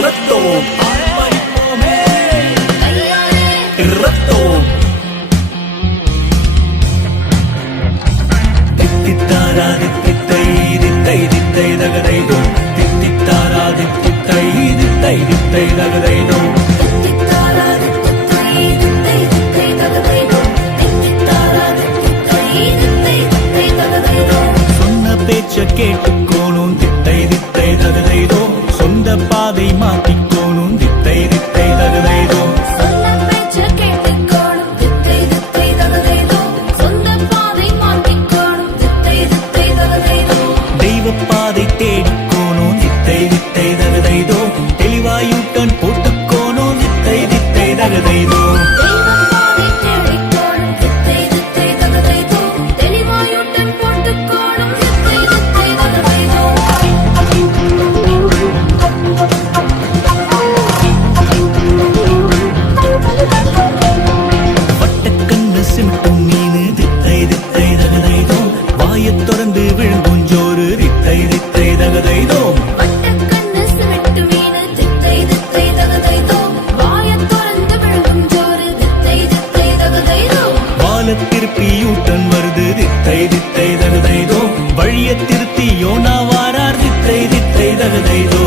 ரத்தோம் ஆர்ப்பரிப்போமே ரத்தோம் தித்தித்தாரா தித்தித்தை தித்தை தித்தை தகதைதோம் தித்தித்தாரா தித்தித்தை தித்தை தித்தை தகதைதோம் சொன்ன பேச்ச கேட்டுக்கோணும் தித்தை தித்தை தகதைதோம் சொந்த பாதை மாற்றிக்கோணும் தித்தை தித்தை தகதைதோம் பாதை தேடிக்கோணும் தித்தை தித்தை தகதைதோம் தெளிவாயூட்டன் போட்டுக்கோணும் தித்தை தித்தை தகதைதோம் வட்டக்கண்ணு சிமிட்டும் மீனு தித்தை தித்தை தகதைதோம் வாயத் தொடர்ந்து விழுங்குஞ்சோறு தித்தை தித்தை தகதைதோம் வாழத் திருப்பியூட்டன் வருது தித்தை தித்தை தகதைதோம் வழிய திருத்தி யோனா வாரார் தித்தை தித்தை தகதைதோம்